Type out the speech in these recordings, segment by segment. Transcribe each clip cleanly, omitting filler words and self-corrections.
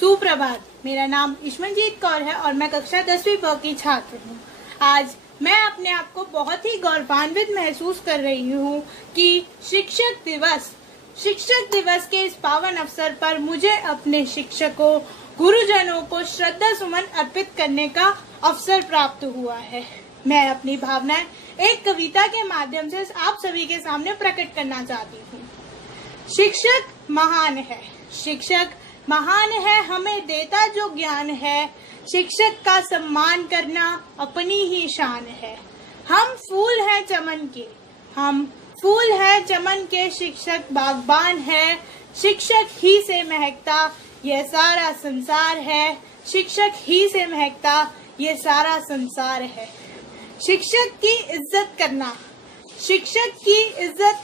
सुप्रभात। मेरा नाम ईश्वरजीत कौर है और मैं कक्षा 10वीं ब की छात्र हूँ। आज मैं अपने आप को बहुत ही गौरवान्वित महसूस कर रही हूँ कि शिक्षक दिवस के इस पावन अवसर पर मुझे अपने शिक्षकों, गुरुजनों को श्रद्धा सुमन अर्पित करने का अवसर प्राप्त हुआ है। मैं अपनी भावनाएं एक कविता के माध्यम से आप सभी के सामने प्रकट करना चाहती हूँ। शिक्षक महान है, शिक्षक महान है, हमें देता जो ज्ञान है। शिक्षक का सम्मान करना अपनी ही शान है। हम फूल हैं चमन के, शिक्षक बागबान है। शिक्षक ही से महकता ये सारा संसार है। शिक्षक ही से महकता ये सारा संसार है। शिक्षक की इज्जत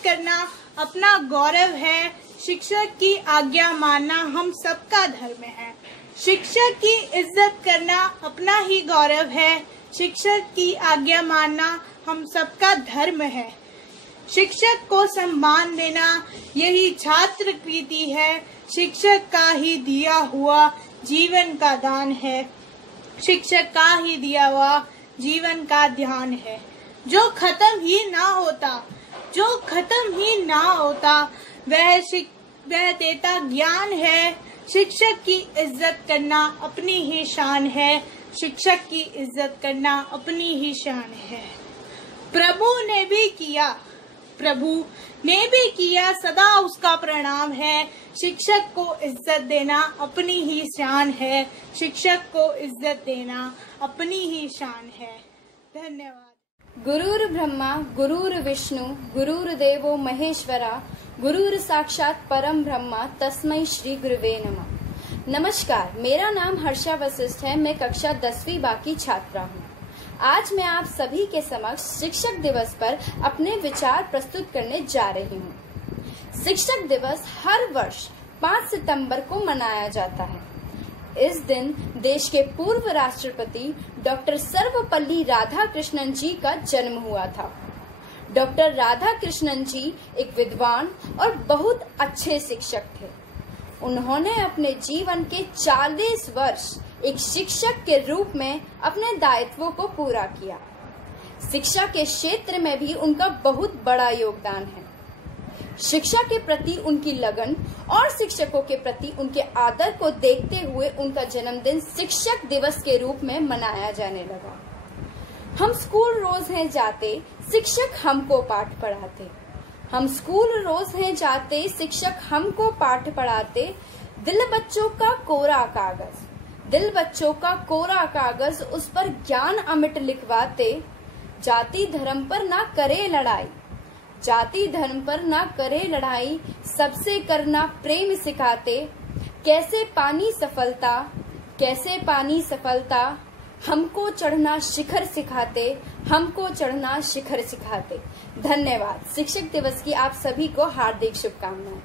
करना अपना गौरव है। शिक्षक की आज्ञा मानना हम सबका धर्म है। शिक्षक की इज्जत करना अपना ही गौरव है। शिक्षक की आज्ञा मानना हम सबका धर्म है। शिक्षक को सम्मान देना यही छात्र प्रीति है। शिक्षक का ही दिया हुआ जीवन का दान है। शिक्षक का ही दिया हुआ जीवन का ध्यान है। जो खत्म ही ना होता वह देता ज्ञान है। शिक्षक की इज्जत करना अपनी ही शान है। शिक्षक की इज्जत करना अपनी ही शान है। प्रभु ने भी किया सदा उसका प्रणाम है। शिक्षक को इज्जत देना अपनी ही शान है। शिक्षक को इज्जत देना अपनी ही शान है। धन्यवाद। गुरुर् ब्रह्मा गुरुर् विष्णु गुरुर्देवो महेश्वरा गुरुर् साक्षात परम ब्रह्मा तस्मै श्री गुरुवे नमः। नमस्कार, मेरा नाम हर्षा वशिष्ठ है। मैं कक्षा 10वीं बा की छात्रा हूँ। आज मैं आप सभी के समक्ष शिक्षक दिवस पर अपने विचार प्रस्तुत करने जा रही हूँ। शिक्षक दिवस हर वर्ष 5 सितंबर को मनाया जाता है। इस दिन देश के पूर्व राष्ट्रपति डॉक्टर सर्वपल्ली राधाकृष्णन जी का जन्म हुआ था। डॉक्टर राधाकृष्णन जी एक विद्वान और बहुत अच्छे शिक्षक थे। उन्होंने अपने जीवन के 40 वर्ष एक शिक्षक के रूप में अपने दायित्वों को पूरा किया। शिक्षा के क्षेत्र में भी उनका बहुत बड़ा योगदान है। शिक्षा के प्रति उनकी लगन और शिक्षकों के प्रति उनके आदर को देखते हुए उनका जन्मदिन शिक्षक दिवस के रूप में मनाया जाने लगा। हम स्कूल रोज हैं जाते, शिक्षक हमको पाठ पढ़ाते। हम स्कूल रोज हैं जाते, शिक्षक हमको पाठ पढ़ाते। दिल बच्चों का कोरा कागज उस पर ज्ञान अमिट लिखवाते। जाति धर्म पर ना करे लड़ाई, सबसे करना प्रेम सिखाते। कैसे पानी सफलता, हमको चढ़ना शिखर सिखाते। धन्यवाद। शिक्षक दिवस की आप सभी को हार्दिक शुभकामनाएं।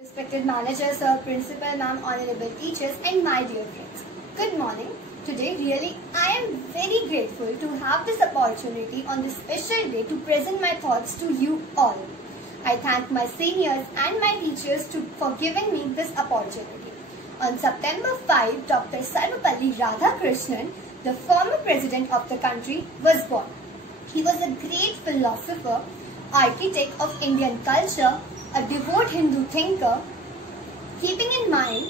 Respected manager, sir, principal, ma'am, honorable teachers, and my dear friends. Good morning. Today, really, I am very grateful to have this opportunity on this special day to present my thoughts to you all. I thank my seniors and my teachers for giving me this opportunity. On September 5, Dr. Sarvapalli Radhakrishnan, the former president of the country, was born. He was a great philosopher, architect of Indian culture, a devout Hindu thinker. Keeping in mind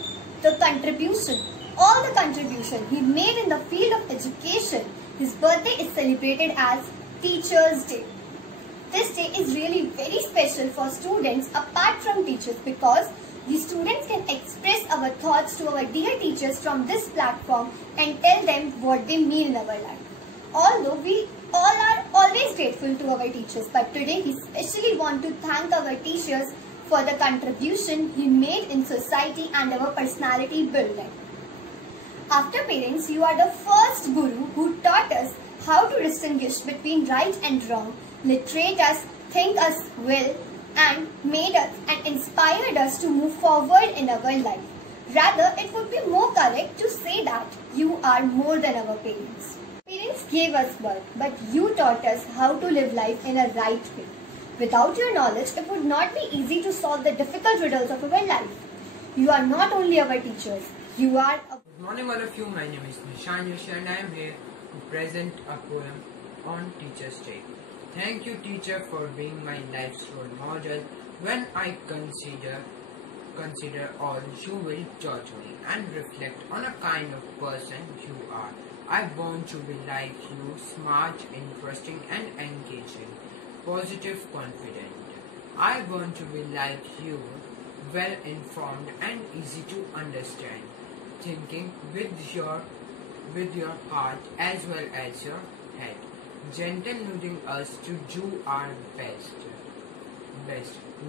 all the contribution he made in the field of education, his birthday is celebrated as Teachers' Day. This day is really very special for students apart from teachers because the students can express our thoughts to our dear teachers from this platform and tell them what they mean in our life. Although we all are always grateful to our teachers, but today we especially want to thank our teachers for the contribution he made in society and our personality building. After parents, you are the first guru who taught us how to distinguish between right and wrong, literate us, think us well, and made us and inspired us to move forward in our life. Rather, it would be more correct to say that you are more than our parents. Parents gave us birth, but you taught us how to live life in a right way. Without your knowledge, it would not be easy to solve the difficult riddles of our life. You are not only our teachers, You are a Good morning all of you, my name is Nishan Yoshi and I am here to present a poem on Teacher's Day. Thank you teacher for being my life's role model. When I consider all you will judge me and reflect on a kind of person you are. I want to be like you, smart, interesting and engaging, positive, confident. I want to be like you, well informed and easy to understand, thinking with your heart as well as your head, gentle leading us to do our best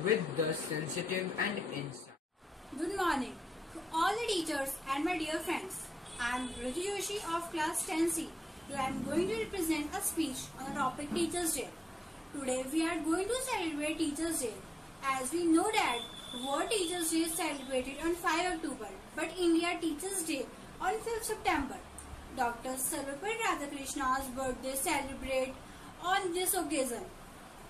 with the sensitive and insight. Good morning to all the teachers and my dear friends. I am Raju Joshi of class 10C. Today I am going to represent a speech on the topic Teachers Day. Today we are going to celebrate Teachers Day. As we know that World Teachers Day is celebrated on 5 October, but India Teachers Day on 5th September. Dr. Sarvapalli Radhakrishna's birthday celebrated on this occasion.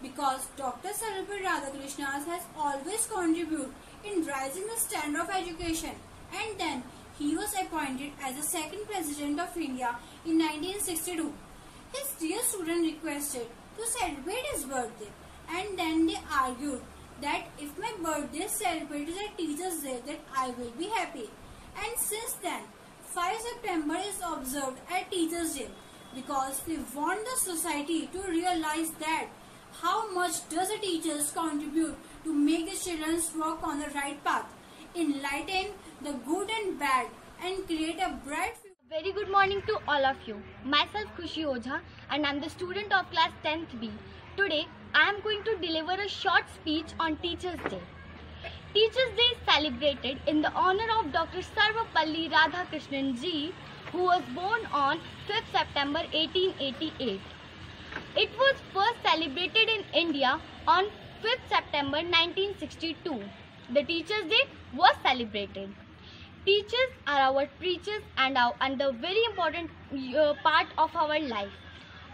Because Dr. Sarvapalli Radhakrishna has always contributed in raising the standard of education, and then he was appointed as the second President of India in 1962. His dear students requested to celebrate his birthday, and then they argued that if my birthday is celebrated as Teachers Day, then I will be happy. And since then, 5 September is observed as Teachers Day because we want the society to realize that how much does the teachers contribute to make the children walk on the right path, enlighten the good and bad, and create a bright future. Very good morning to all of you. Myself Khushi Ojha and I am the student of class 10th B. Today I am going to deliver a short speech on Teachers Day. Teachers Day is celebrated in the honor of Dr. Sarvapalli Radhakrishnan ji, who was born on 5th September 1888. It was first celebrated in India on 5th September 1962. The Teachers Day was celebrated. Teachers are our preachers and the very important part of our life.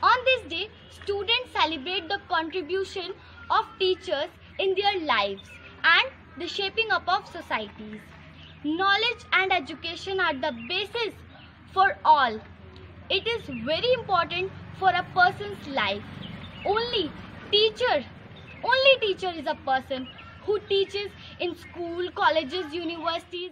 On this day, students celebrate the contribution of teachers in their lives and the shaping up of societies. Knowledge and education are the basis for all. It is very important for a person's life. Only teacher is a person who teaches in school, colleges, universities.